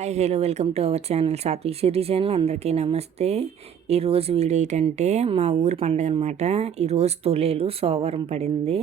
Hi hello welcome to our channel Satvik Siri channel. అందరికీ నమస్తే. ఈరోజు వీడియో ఏంటంటే మా ఊరి పండుగ అనమాట. ఈరోజు తొలేలు సోమవారం పడింది.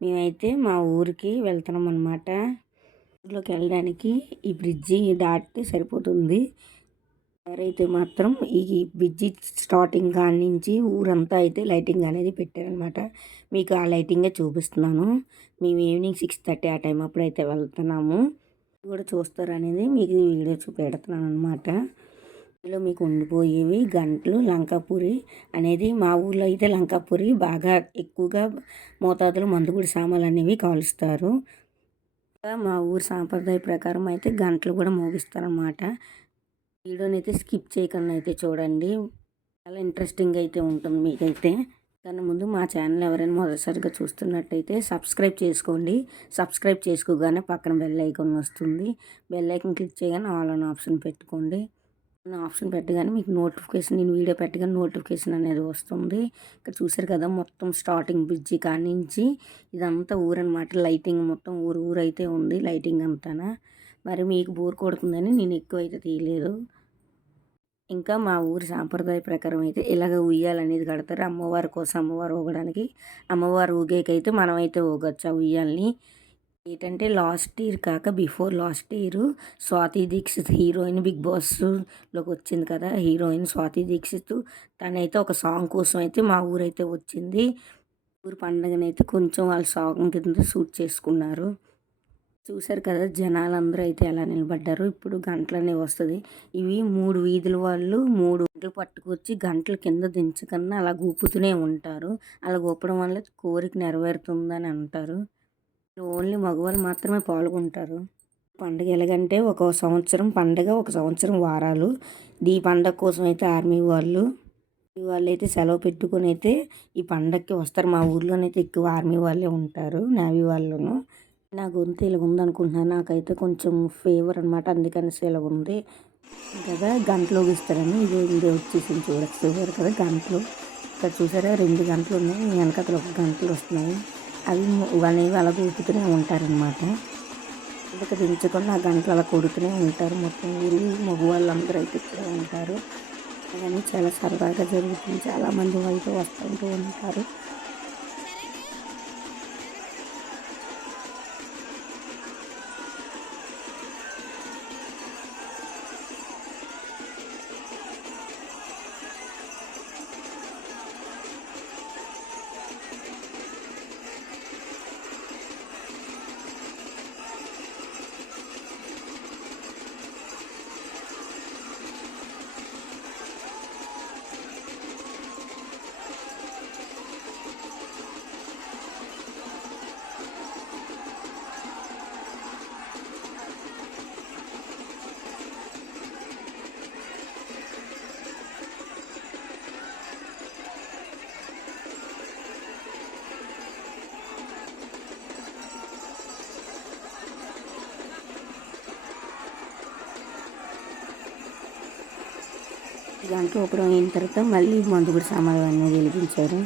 మేమైతే మా ఊరికి వెళ్తున్నాం అనమాట. ఊర్లోకి వెళ్ళడానికి ఈ బ్రిడ్జి దాటితే సరిపోతుంది. ఎవరైతే మాత్రం ఈ బ్రిడ్జి స్టార్టింగ్ కాడి నుంచి ఊరంతా అయితే లైటింగ్ అనేది పెట్టారనమాట. మీకు ఆ లైటింగే చూపిస్తున్నాను. మేము ఈవినింగ్ 6:30 ఆ టైం అప్పుడైతే వెళ్తున్నాము. కూడా చూస్తారనేది మీకు వీడియో చూపెడుతున్నాను అనమాట. ఇందులో మీకు ఉండిపోయేవి గంటలు లంకాపూరి అనేది మా ఊర్లో అయితే లంకాపూరి బాగా ఎక్కువగా మోతాదులో మందుగుడి సామాన్లు అనేవి కాలుస్తారు. మా ఊరు సాంప్రదాయ ప్రకారం అయితే గంటలు కూడా మోగిస్తారనమాట. వీడియోని అయితే స్కిప్ చేయకుండా అయితే చూడండి. చాలా ఇంట్రెస్టింగ్ అయితే ఉంటుంది మీకైతే. దాని ముందు మా ఛానల్ ఎవరైనా మొదటిసారిగా చూస్తున్నట్టయితే సబ్స్క్రైబ్ చేసుకోండి. సబ్స్క్రైబ్ చేసుకోగానే పక్కన బెల్ ఐకాన్ వస్తుంది. బెల్ ఐకాన్ క్లిక్ చేయగానే ఆల్ అనే ఆప్షన్ పెట్టుకోండి. ఆప్షన్ పెట్టగానే మీకు నోటిఫికేషన్, నేను వీడియో పెట్టగానే నోటిఫికేషన్ అనేది వస్తుంది. ఇక్కడ చూసారు కదా, మొత్తం స్టార్టింగ్ బ్రిడ్జి కాడి నుంచి ఇదంతా ఊరనమాట. లైటింగ్ మొత్తం ఊరు అయితే ఉంది లైటింగ్ అంతా. మరి మీకు బోర్ కొడుతుందని నేను ఎక్కువ అయితే తీయలేదు. ఇంకా మా ఊరి సాంప్రదాయ ప్రకారం అయితే ఇలాగ ఉయ్యాలనేది కడతారు. అమ్మవారి కోసం అమ్మవారు ఊగడానికి. అమ్మవారు ఊగేకైతే మనమైతే ఊగొచ్చు ఆ ఉయ్యాలని. ఏంటంటే లాస్ట్ ఇయర్ కాక before last year Swathi Dixit heroine Big బాస్లోకి వచ్చింది కదా, హీరోయిన్ స్వాతి దీక్షిత్ తనైతే ఒక సాంగ్ కోసం అయితే మా ఊరైతే వచ్చింది. ఊరి పండుగనైతే కొంచెం వాళ్ళ సాంగ్ కింద షూట్ చేసుకున్నారు. చూశారు కదా జనాలందరూ అయితే ఎలా నిలబడ్డారు. ఇప్పుడు గంటలనే వస్తుంది. ఇవి 3 వీధుల వాళ్ళు 3 గంటలు పట్టుకొచ్చి గంటల కింద దించకన్నా అలా ఊపుతూనే ఉంటారు. అలా ఊపడం వల్ల కోరిక నెరవేరుతుందని అంటారు. ఓన్లీ మగవాళ్ళు మాత్రమే పాల్గొంటారు. పండుగ ఎలాగంటే ఒక సంవత్సరం పండుగ, ఒక సంవత్సరం వారాలు. ఈ పండగ కోసం అయితే ఆర్మీ వాళ్ళు అయితే సెలవు పెట్టుకొని అయితే ఈ పండగకి వస్తారు. మా ఊర్లోనైతే ఎక్కువ ఆర్మీ వాళ్ళే ఉంటారు, నేవీ వాళ్ళను. నా గొంతు ఇలాగ ఉందనుకుంటున్నాను. నాకైతే కొంచెం ఫీవర్ అనమాట, అందుకనేసి ఇలాగ ఉంది కదా. గంటలు ఊగిస్తారని ఇదే వచ్చేసింది చూడచ్చు కదా గంటలు. ఇక్కడ చూసారా 2 గంటలు ఉన్నాయి, వెనకతలు ఒక గంటలు వస్తున్నాయి. అనేవి అలా ఊపుతూనే ఉంటారనమాట. అందుకే దించుకొని ఆ గంటలు అలా కొడుతూనే ఉంటారు. మొత్తం ఊరు మగవాళ్ళందరూ అయితే ఇక్కడే ఉంటారు. కానీ చాలా సరదాగా జరుగుతుంది. చాలామంది అయితే వస్తూ ఉంటారు. గంటలు ఊపడం అయిన తర్వాత మళ్ళీ మందుగుడి సామాన్లు అన్నీ వెలిగించారు.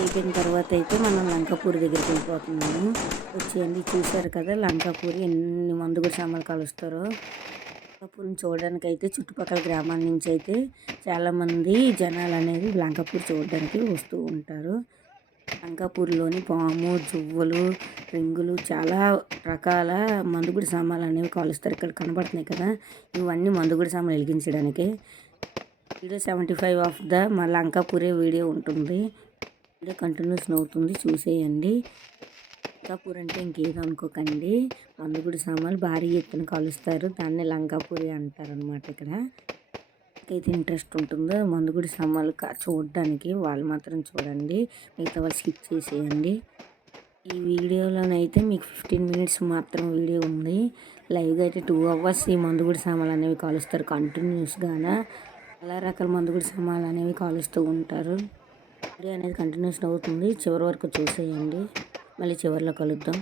అయిపోయిన తర్వాత అయితే మనం లంకాపూరి దగ్గరికి వెళ్ళిపోతున్నాము. వచ్చేయండి, చూశారు కదా లంకాపూరి ఎన్ని మందుగుడి సామాన్లు కలుస్తారో. లంకాపూరిని చూడడానికి అయితే చుట్టుపక్కల గ్రామాల నుంచి అయితే చాలామంది జనాలు అనేది లంకాపూరి చూడడానికి వస్తూ ఉంటారు. లంకాపూరిలోని పాము, జువ్వలు, రింగులు చాలా రకాల మందుగుడి సామాన్లు అనేవి కాలుస్తారు. ఇక్కడ కనబడుతున్నాయి కదా, ఇవన్నీ మందుగుడి సామాన్లు వెలిగించడానికి. వీడియో 75 ఆఫ్ ద మా లంకాపూరి వీడియో ఉంటుంది. వీడియో కంటిన్యూస్ అవుతుంది, చూసేయండి. లంకాపూరి అంటే ఇంకేదో అనుకోకండి, మందుగుడి సామాన్లు భారీ ఎత్తున కాలుస్తారు. దాన్ని లంకాపూరి అంటారనమాట. ఇక్కడ అయితే ఇంట్రెస్ట్ ఉంటుందో మందుగుడి సామాన్లు చూడడానికి వాళ్ళు మాత్రం చూడండి, మిగతా వాళ్ళు స్కిప్ చేసేయండి. ఈ వీడియోలోనైతే మీకు 15 మినిట్స్ మాత్రం వీడియో ఉంది. లైవ్గా అయితే 2 అవర్స్ ఈ మందుగుడి సామాన్లు అనేవి కాలుస్తారు కంటిన్యూస్గాన. చాలా రకాల మందుగుడి సామాన్లు అనేవి కాలుస్తూ ఉంటారు. వీడియో అనేది కంటిన్యూస్ అవుతుంది, చివరి వరకు చూసేయండి. మళ్ళీ చివరిలో కలుద్దాం.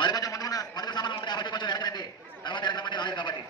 మరి కొంచెం ముందు సామాన్ ఉంటుంది కాబట్టి కొంచెం వెనకనండి, తర్వాత వెనకమంటే రాలేదు కాబట్టి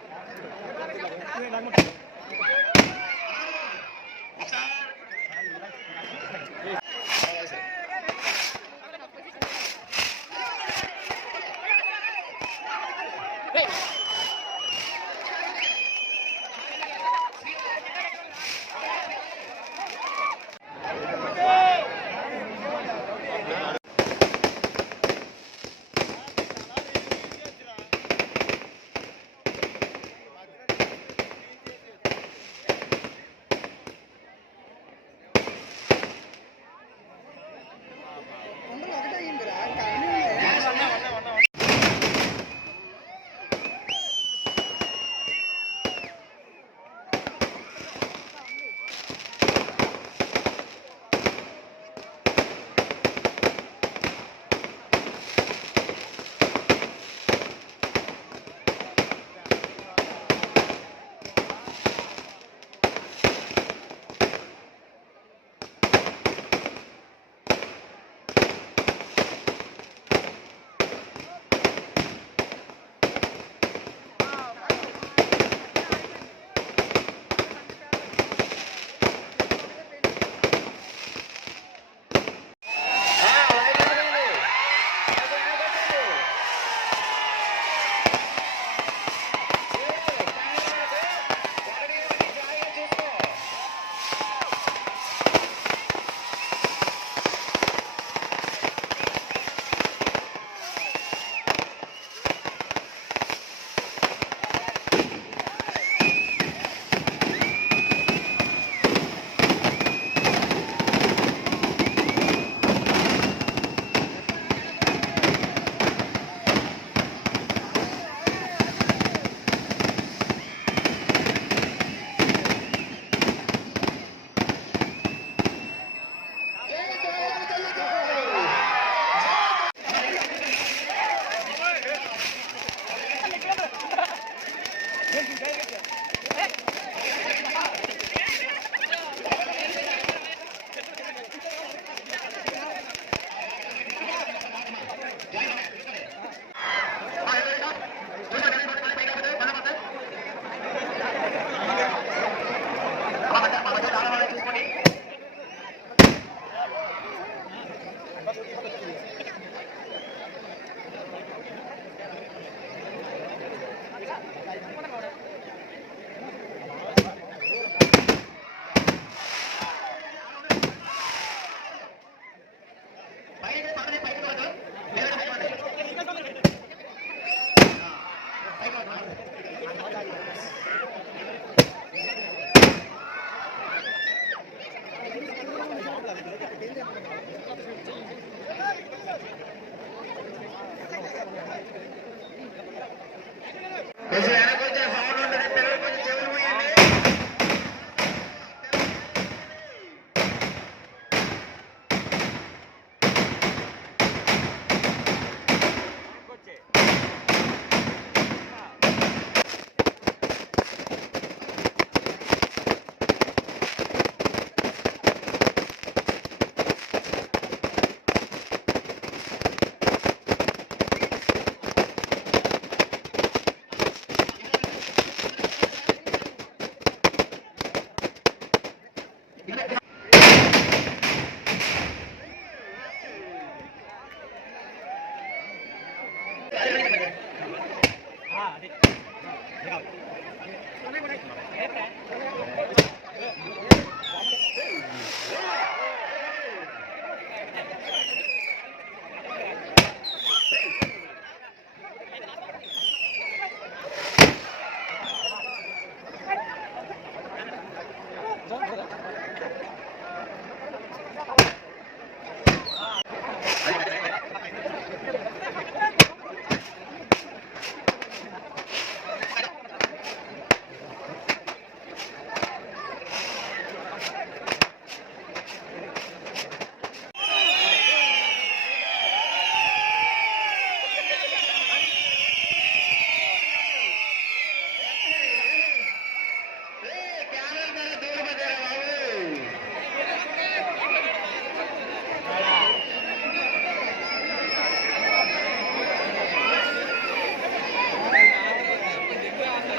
కొంచెం వెనక వచ్చే సౌండ్ ఉంటుంది పిల్లలు కొంచెం చెవులు పోయండి.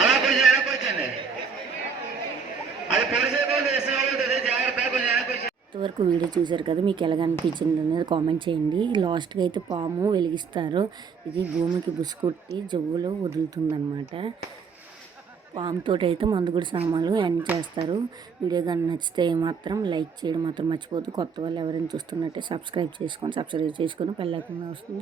అలా కొంచెం వెనక్కి వచ్చండి. అది పొడిసే కొంచెం ఇష్టం అవుతుంది. జాగ్రత్త కొంచెం వెనక్కి వచ్చి ఇంతవరకు వీడియో చూశారు కదా, మీకు ఎలాగ అనిపించింది అనేది కామెంట్ చేయండి. లాస్ట్గా అయితే పాము వెలిగిస్తారు. ఇది భూమికి బుసుకొట్టి జవ్వులో వదులుతుందన్నమాట. పాముతో అయితే మందుగుడి సామాన్లు ఎండ్ చేస్తారు. వీడియో కానీ నచ్చితే మాత్రం లైక్ చేయడం మాత్రం మర్చిపోద్దు. కొత్త వాళ్ళు ఎవరైనా చూస్తున్నట్టే సబ్స్క్రైబ్ చేసుకొని బెల్ ఐకాన్ వస్తుంది.